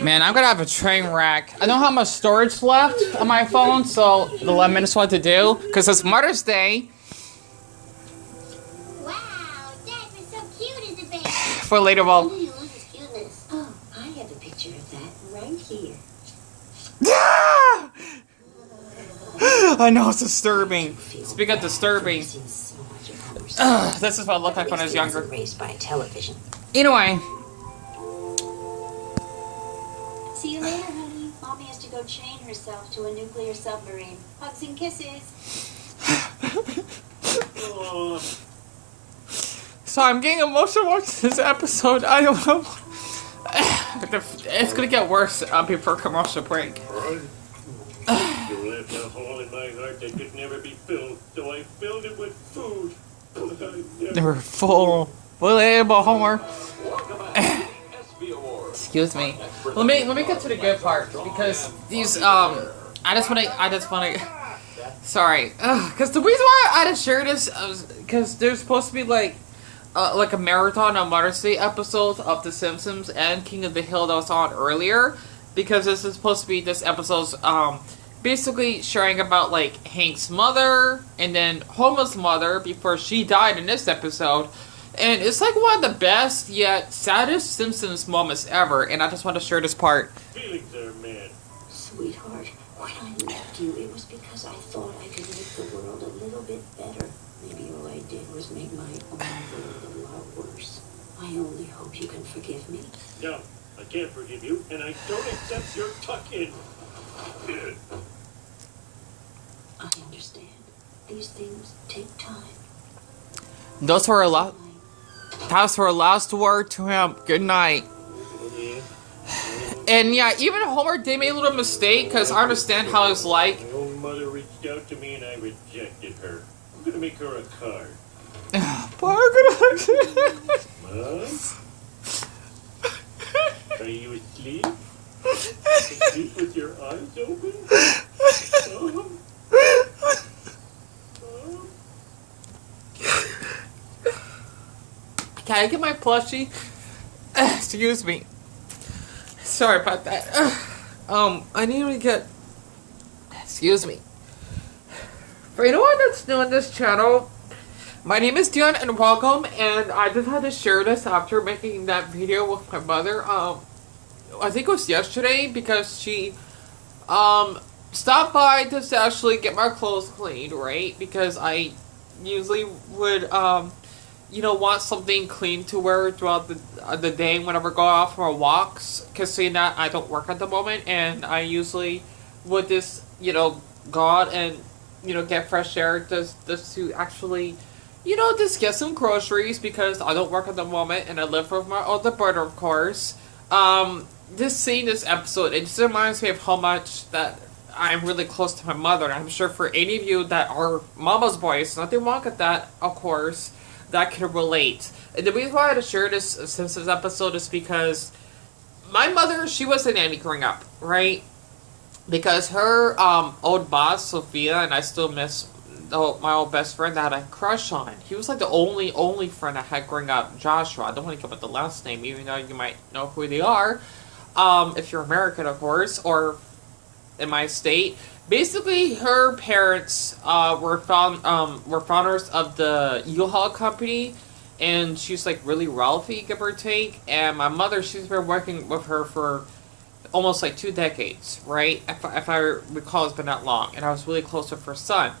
Man, I'm gonna have a train wreck. I don't have much storage left on my phone, so the 11 minutes what to do. Because it's Mother's Day. Wow, Dad was so cute as a baby. For later, well. Who loses cuteness? Oh, I have a picture of that right here. I know it's disturbing. Speaking of disturbing, this is what I looked like when I was younger. Raised by television. Anyway. See you later, honey. Mommy has to go chain herself to a nuclear submarine. Hugs and kisses. So I'm getting emotional watching this episode. I don't know. It's gonna get worse before commercial break. You left a hole in my heart that could never be filled, so I filled it with food. They were full. Relatable Homer. Excuse me. Let me get to the good part because these I just wanna sorry, because the reason why I had to share this is because there's supposed to be like a marathon on Mother's Day episodes of The Simpsons and King of the Hill that was on earlier, because this is supposed to be this episode's basically sharing about like Hank's mother and then Homer's mother before she died in this episode. And it's like one of the best yet saddest Simpsons moments ever, and I just want to share this part. Feelings are man. Sweetheart, when I left you, it was because I thought I could make the world a little bit better. Maybe all I did was make my own world a lot worse. I only hope you can forgive me. No, I can't forgive you, and I don't accept your tuck-in. I understand. These things take time. Those were a lot. That's her last word to him. Good night. And yeah, even Homer did make a little mistake because I understand how it's like. My own mother reached out to me and I rejected her. I'm gonna make her a card. Mom? Are you asleep? Asleep with your eyes open? Can I get my plushie? Excuse me. Sorry about that. I need to get. Excuse me. For anyone that's new on this channel, my name is Dion and welcome. And I just had to share this after making that video with my mother. I think it was yesterday because she stopped by just to actually get my clothes cleaned, right? Because I usually would want something clean to wear throughout the day whenever I go out for walks. Because seeing that I don't work at the moment, and I usually would just, go out and, get fresh air just to actually, just get some groceries because I don't work at the moment and I live with my older brother, of course. Just seeing this episode, it just reminds me of how much that I'm really close to my mother. And I'm sure for any of you that are mama's boys, nothing wrong with that, of course, that can relate. And the reason why I had to share this Simpsons episode is because my mother, she was a nanny growing up, right? Because her old boss, Sophia, and I still miss my old best friend that I had a crush on. He was like the only friend I had growing up, Joshua. I don't want to give up the last name, even though you might know who they are. If you're American, of course, or in my state. Basically, her parents were founders of the U-Haul company, and she's like really wealthy, give or take. And my mother, she's been working with her for almost like 2 decades, right? If I recall, it's been that long. And I was really close with her son.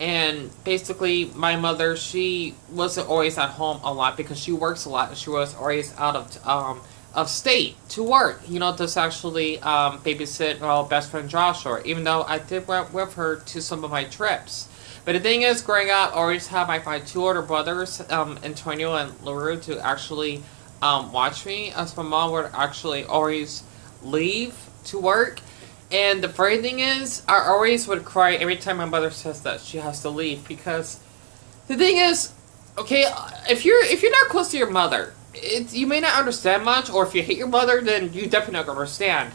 And basically, my mother, she wasn't always at home a lot because she works a lot, and she was always out of state to work, to actually babysit my old best friend Joshua, even though I did went with her to some of my trips. But the thing is, growing up, I always had my 2 older brothers, Antonio and LaRue, to actually watch me, as my mom would actually always leave to work. And the funny thing is, I always would cry every time my mother says that she has to leave, because the thing is, okay, if you're not close to your mother, you may not understand much, or if you hate your mother, then you definitely not gonna understand.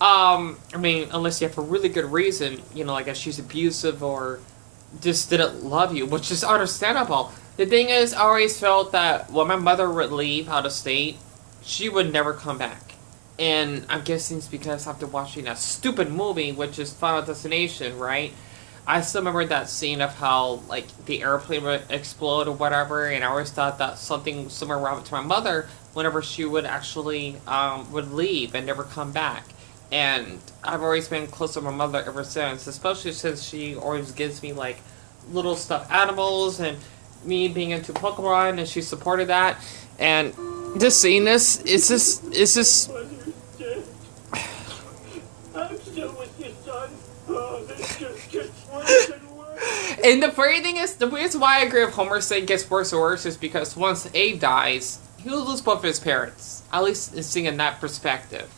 Unless you have a really good reason, like if she's abusive or just didn't love you, which is understandable. The thing is, I always felt that when my mother would leave out of state, she would never come back. And I'm guessing it's because after watching that stupid movie, which is Final Destination, right? I still remember that scene of how, like, the airplane would explode or whatever, and I always thought that something similar would happen to my mother whenever she would actually, would leave and never come back. And I've always been close to my mother ever since, especially since she always gives me, like, little stuffed animals, and me being into Pokemon, and she supported that. And just seeing this, it's just, Mother's dead. I'm still with your son. Oh, this just gets worse and worse. and the funny thing is, the reason why I agree with Homer saying it gets worse and worse is because once Abe dies, he'll lose both of his parents. At least seeing in that perspective.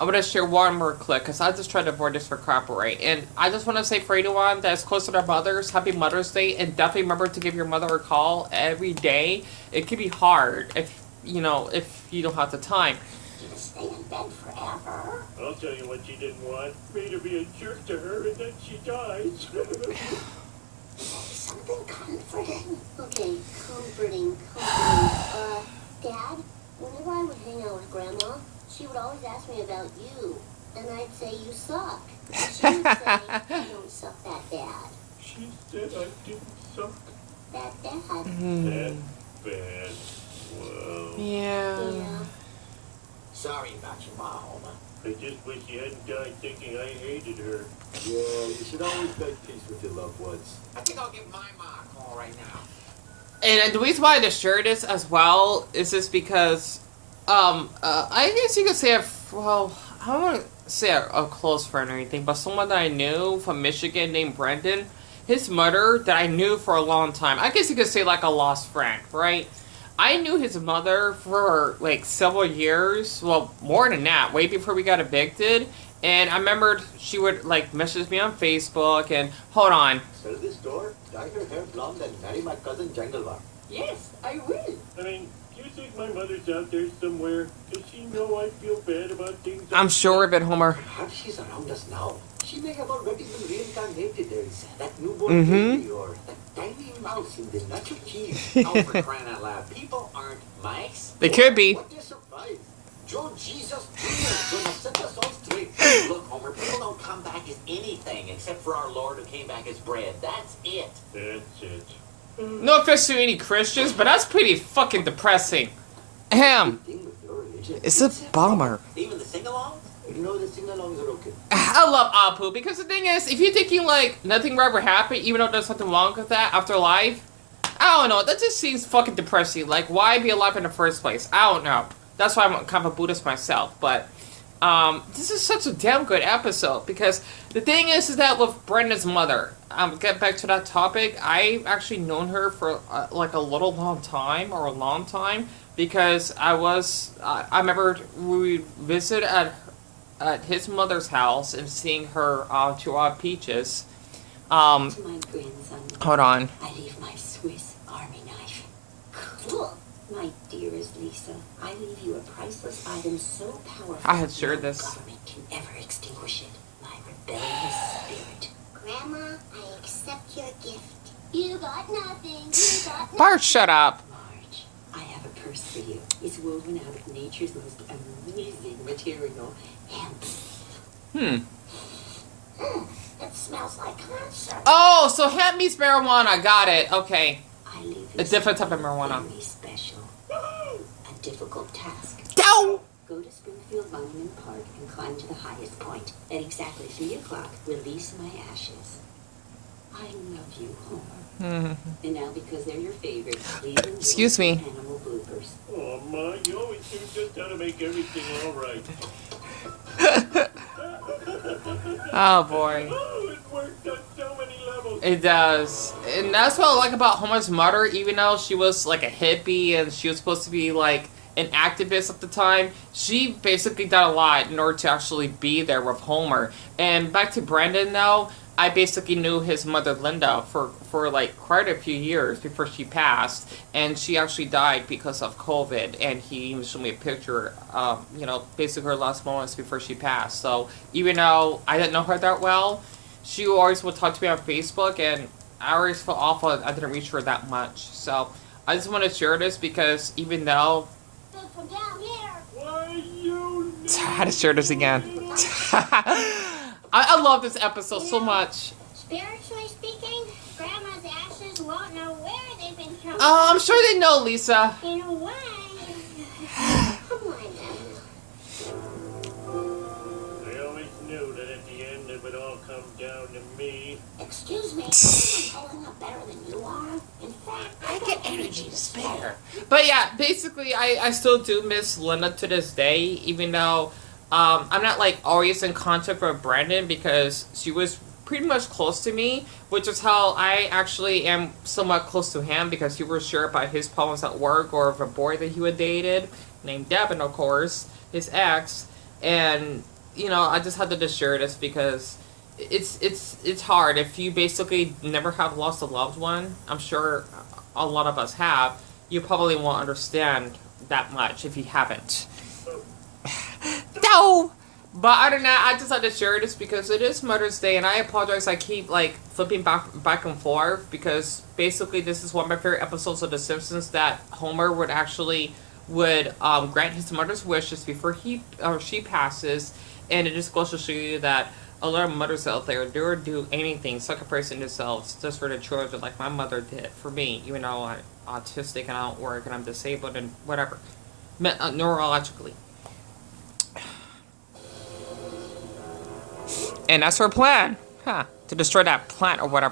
I'm going to share one more clip because I just tried to avoid this for copyright. And I just want to say for anyone that's close to their mothers, happy Mother's Day. And definitely remember to give your mother a call every day. It can be hard if you don't have the time. You to stay in bed forever. I'll tell you what she didn't want. Me to be a jerk to her and then she dies. Something comforting. Okay, comforting. Dad, whenever I would hang out with Grandma, she would always ask me about you. And I'd say, you suck. And she would say, you don't suck that bad. She said I didn't suck That bad. that bad. Well, Yeah. Yeah. Sorry about your ma, Homer. I just wish she hadn't died thinking I hated her. Yeah, you should always make peace with your loved ones. I think I'll give my ma a call right now. And the reason why I just shared this as well is just because, I guess you could say, well, I don't want to say a close friend or anything, but someone that I knew from Michigan named Brendan, his mother that I knew for a long time, I guess you could say like a lost friend, right? I knew his mother for like several years, well, more than that, way before we got evicted. And I remembered she would like message me on Facebook and, hold on, Sell this door, dye her hair blonde, and marry my cousin Jangalvar. Yes, I will. I mean, do you think my mother's out there somewhere? Does she know I feel bad about things? I'm sure of it, Homer. Perhaps she's around us now. She may have already been reincarnated as that newborn Mhm. baby or that tiny mouse in the nacho cheese. Oh, for crying out loud. People aren't mice. They could be. What a surprise. Joe Jesus Jr. gonna set us all straight. Look, Homer, people don't come back as anything except for our Lord who came back as bread. That's it. That's it. No offense to any Christians, but that's pretty fucking depressing. Ahem. Thing with your religion. It's a bummer. Even the sing-alongs? You know the sing-alongs are okay. I love Apu because the thing is, if you're thinking like nothing will ever happen, even though there's something wrong with that after life, I don't know. That just seems fucking depressing. Like, why be alive in the first place? I don't know. That's why I'm kind of a Buddhist myself. But this is such a damn good episode because the thing is that with Brenda's mother, get back to that topic. I've actually known her for like a long time because I remember we would visit at his mother's house and seeing her to our peaches. To my grandson, Hold on. I leave my Swiss Army knife. Cool. My dearest Lisa, I leave you a priceless item so powerful I had shared no this. government can ever extinguish it. My rebellious spirit. Grandma, I accept your gift. You got nothing. You got nothing. Bart, shut up. Marge, I have a purse for you. It's woven out of nature's most amazing material, hemp. It smells like concert. Oh, so hemp means marijuana. Got it. Okay. I leave A this different type of marijuana. very special. A difficult task. Down. Go to Springfield Monument Park and climb to the highest point. At exactly 3 o'clock, release my ashes. I love you, Homer. And now, because they're your favorites, please enjoy Excuse me. some animal bloopers. Oh, Ma, you always knew just how to make everything all right. Oh boy. Oh, it worked on so many levels. It does. And that's what I like about Homer's mother, even though she was like a hippie and she was supposed to be like an activist at the time, she basically did a lot in order to actually be there with Homer. And back to Brendan though, I basically knew his mother Linda for like quite a few years before she passed, and she actually died because of COVID, and he even showed me a picture of, basically her last moments before she passed. So even though I didn't know her that well, she always would talk to me on Facebook, and I always felt awful I didn't reach her that much. So I just want to share this because even though From down here. Why, you I had to share this again. I love this episode so much. Spiritually speaking, Grandma's ashes won't know where they've been coming. I'm sure they know, Lisa. In a way. Come on, I always knew that at the end it would all come down to me. Excuse me, I'm holding up better than you are. In fact, I get energy to spare. But yeah, basically, I still do miss Linda to this day, even though I'm not like always in contact with Brandon because she was pretty much close to me, which is how I actually am somewhat close to him because he was sure about his problems at work or of a boy that he had dated named Devin, of course, his ex, and you know I just had to just share this because it's hard if you basically never have lost a loved one. I'm sure a lot of us have. You probably won't understand that much if you haven't. No! But other than that, I just had to share this because it is Mother's Day, and I apologize. I keep like flipping back and forth because basically this is one of my favorite episodes of The Simpsons that Homer would grant his mother's wishes before he or she passes, and it just goes to show you that a lot of mothers out there do anything, sacrificing themselves just for the children, like my mother did for me, even though I'm autistic and I don't work and I'm disabled and whatever, neurologically. And that's her plan, to destroy that plant or whatever.